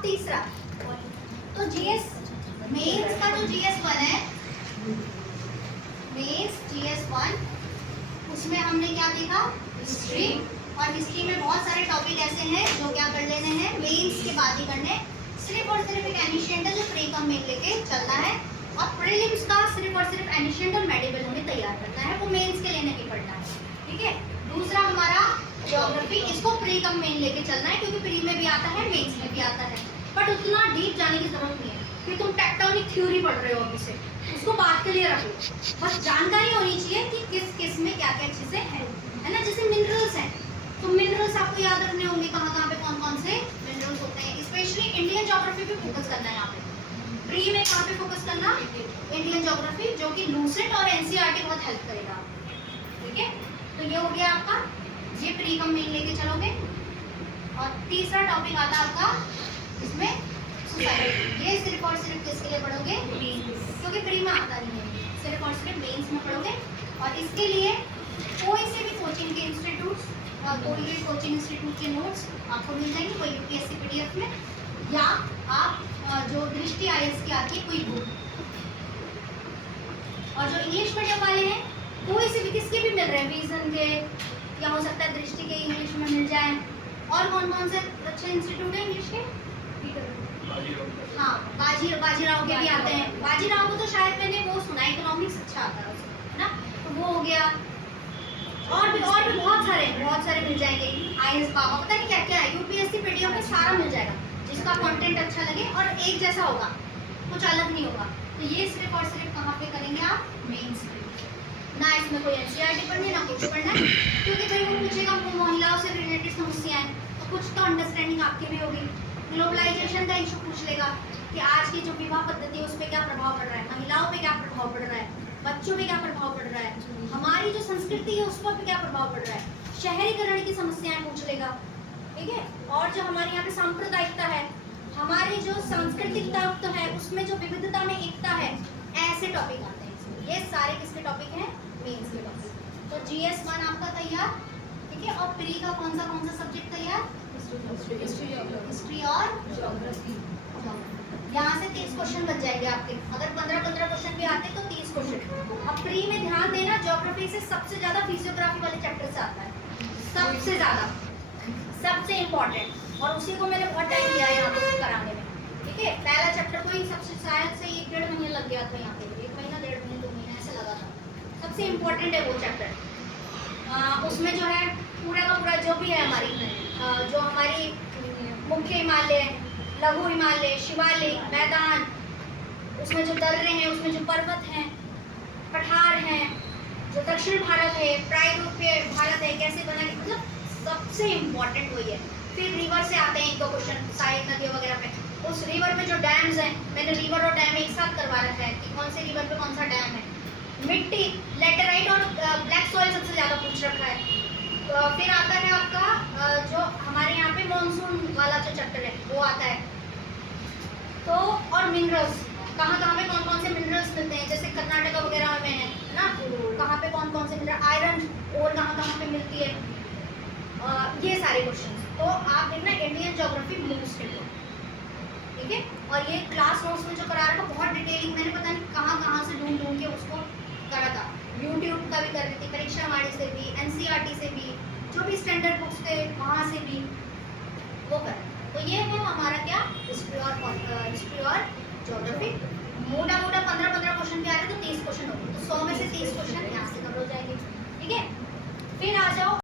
अब तीसरा, तो जीएस मेंस का जो GS1 है, मेंस GS1, उसमें हमने क्या देखा, हिस्ट्री। और हिस्ट्री में बहुत सारे टॉपिक ऐसे हैं जो क्या कर लेने हैं, मेंस के बाद ही करने। सिर्फ और सिर्फ एक एनिशिएंट है जो प्री कम मेन लेके चलना है, और प्रीलिम्स का सिर्फ और सिर्फ एनिशिएंट और मेडिवल हमें तैयार करना है, वो मेंस के लिए नहीं पढ़ना है, ठीक है। दूसरा हमारा ज्योग्राफी, इसको प्री कम मेन लेके चलना है, क्योंकि प्री में भी आता है, मेंस में भी आता है, बट उतना डीप जाने की जरूरत नहीं है, कि तुम टेक्टोनिक थ्योरी पढ़ रहे हो अभी से, उसको बात के लिए रखो, बस जानकारी होनी चाहिए कि किस किस में क्या क्या चीजें हैं, है ना। जैसे मिनरल्स हैं, तो मिनरल्स आपको याद रखने होंगे, कहाँ कहाँ पे कौन कौन से मिनरल्स होते हैं। स्पेशली इंडियन ज्योग्राफी पे फोकस करना है यहाँ पे, प्री में कहाँ पे फोकस करना, इंडियन ज्योग्राफी, जो कि लूसेंट और एनसीईआरटी बहुत हेल्प करेगा, ठीक है। तो ये हो गया आपका, ये प्री कम मेन लेके चलोगे। और तीसरा टॉपिक आता है आपका इसमें सोसाइटी, ये सिर्फ और सिर्फ किसके लिए पढ़ोगे, क्योंकि प्री में आता नहीं है, सिर्फ और सिर्फ मेंस में पढ़ोगे। और इसके लिए कोई से भी कोचिंग के इंस्टीट्यूट, कोई भी कोचिंग इंस्टीट्यूट के नोट्स आपको मिल जाएंगे, कोई यूपीएससी पीडीएफ में, या आप जो दृष्टि आईएएस की आती है कोई बुक। और जो इंग्लिश मीडियम वाले हैं, कोई से भी किसके भी मिल रहे हैं, विजन के, या हो सकता है दृष्टि के इंग्लिश में मिल जाए। और कौन कौन से अच्छे इंस्टीट्यूट है इंग्लिश के, हाँ बाजीराव के भी आते हैं। बाजीराव को तो शायद मैंने वो सुना, इकोनॉमिक्स अच्छा आता है उसमें, है ना, तो वो हो गया। और भी बहुत सारे मिल जाएंगे, आईएएस बाबा, पता नहीं क्या क्या है, यूपीएससी पीडीएफ में सारा मिल जाएगा, जिसका कंटेंट अच्छा लगे और एक जैसा होगा, कुछ अलग नहीं होगा। तो ये सिर्फ और सिर्फ कहाँ पे करेंगे आप, मेंस में, ना इसमें कोई एनसीईआरटी पढ़नी, ना कुछ पढ़ना है, क्योंकि फिर वो पूछेगा महिलाओं से रिलेटेड समस्याएं, तो कुछ तो अंडरस्टैंडिंग आपकी भी होगी। ग्लोबलाइजेशन का इशू पूछ लेगा कि आज की जो विवाह पद्धति है उस पर क्या प्रभाव पड़ रहा है, महिलाओं पे क्या प्रभाव पड़ रहा है, बच्चों पे क्या प्रभाव पड़ रहा है, हमारी जो संस्कृति है उस पर भी क्या प्रभाव पड़ रहा है, शहरीकरण की समस्याएं पूछ लेगा, ठीक है। और जो हमारे यहाँ पे सांप्रदायिकता है, हमारी जो सांस्कृतिक तत्व है, उसमें जो विविधता में एकता है, ऐसे टॉपिक आते हैं। ये सारे किसके टॉपिक हैं, मेंस के टॉपिक। तो GS1 आपका तैयार, ठीक है। और प्री का कौन सा सब्जेक्ट तैयार, हिस्ट्री और ज्योग्राफी। यहाँ से 30 क्वेश्चन बच जाएंगे आपके, अगर 15 क्वेश्चन भी आते तो 30 क्वेश्चन। अब प्री में ध्यान देना, ज्योग्राफी से सबसे ज्यादा फिजियोग्राफी वाले चैप्टर से आता है, सबसे ज्यादा, सबसे इम्पोर्टेंट, और उसी को मैंने बहुत टाइम दिया है यहाँ पे कराने में, ठीक है। पहला चैप्टर को ही सबसे शायद से 1-1.5 महीने लग गया था, यहाँ पे 1 महीना 1.5 महीने 2 महीने ऐसे लगा था। सबसे इम्पोर्टेंट है वो चैप्टर। उसमें जो है पूरा का पूरा जो भी है हमारी जो हमारी मुख्य हिमालय, लघु हिमालय, शिवालिक, मैदान, उसमें जो दर्रे हैं, उसमें जो पर्वत हैं, पठार हैं, जो दक्षिण भारत है, प्रायद्वीपीय भारत है, कैसे बना, मतलब सबसे इम्पोर्टेंट वही है। फिर रिवर से आते हैं 1-2 क्वेश्चन, सहायक नदियों वगैरह पे, उस रिवर में जो डैम्स हैं, मैंने रिवर और डैम एक साथ करवा रखा है कि कौन से रिवर पे कौन सा डैम है। मिट्टी, लेटेराइट और ब्लैक सॉइल सबसे ज़्यादा पूछ रखा है। फिर आता है आपका जो हमारे यहाँ पे मॉनसून वाला जो चैप्टर है वो आता है। तो और मिनरल्स, कहाँ पे कौन से मिनरल्स मिलते हैं, जैसे कर्नाटका वगैरह में है ना, कहाँ पे कौन से मिनरल, आयरन और कहाँ पे मिलती है, ये सारे क्वेश्चन। तो आप देखना इंडियन ज्योग्राफी मोस्ट इम्पोर्टेंट, ठीक है। और ये क्लास नोट्स में जो करा रहा था बहुत डिटेलिंग, मैंने पता नहीं कहाँ से ढूंढ के उसको करा था, यूट्यूब का भी कर रही थी, परीक्षा वाणी से भी, एनसीईआरटी से भी, जो भी स्टैंडर्ड बुक्स थे वहाँ से भी वो कर। तो ये है हमारा क्या, हिस्ट्री और ज्योग्राफी। मोटा 15 क्वेश्चन भी आ रहे तो 30 क्वेश्चन होंगे, तो 100 में से 30 क्वेश्चन